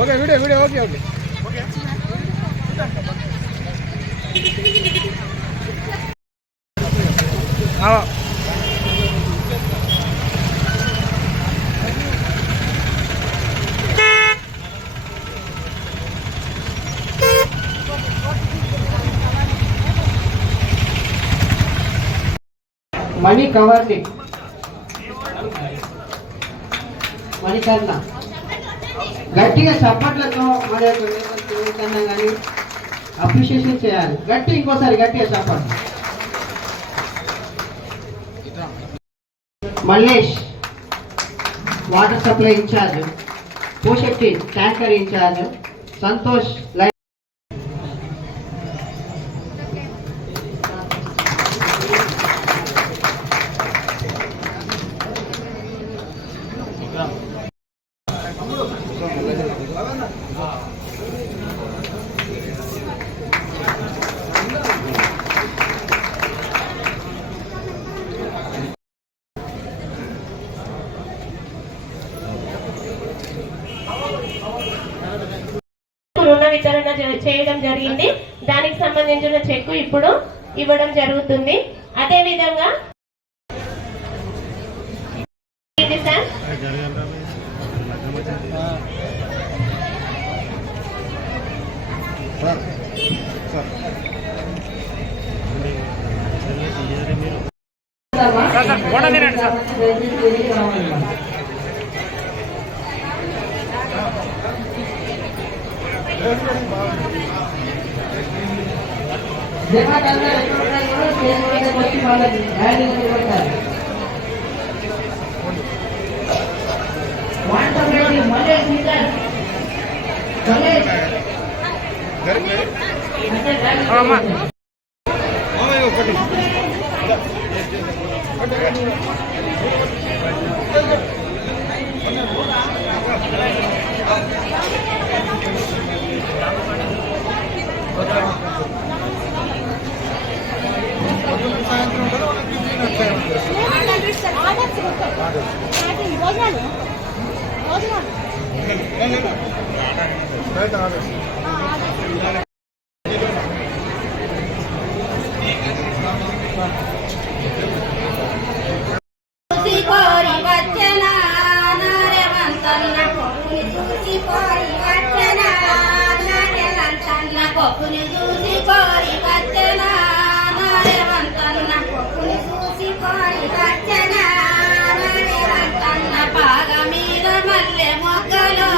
okay video video okay okay ఆ, మణి కవర్ని మణికర్ణ గట్టిగా చప్పట్లతో మన యొక్క కన్నా కానీ అప్రిషియేషన్ చేయాలి. గట్టి ఇంకోసారి గట్టిగా చప్పట్లు. Mallesh water supply incharge Poshetti tanker incharge Santosh వితరణ చేయడం జరిగింది. దానికి సంబంధించిన చెక్కు ఇప్పుడు ఇవ్వడం జరుగుతుంది. అదే విధంగా sir sir sir, sir, sir. ఎక్కడ కూడా స్టేజ్ వచ్చి వాళ్ళకి హ్యాండింగ్ ఇవ్వబడతారు. మల్లేష్. అంటే హ్యాండింగ్ ఆ, అమ్మా. ఇవ్వబడతారు. భోజనాలు భోజనాలు చూసి కోరి వచ్చన నరేవంతన్న చూసి కోరి వచ్చన నరేవంతన్న volvemos a calor.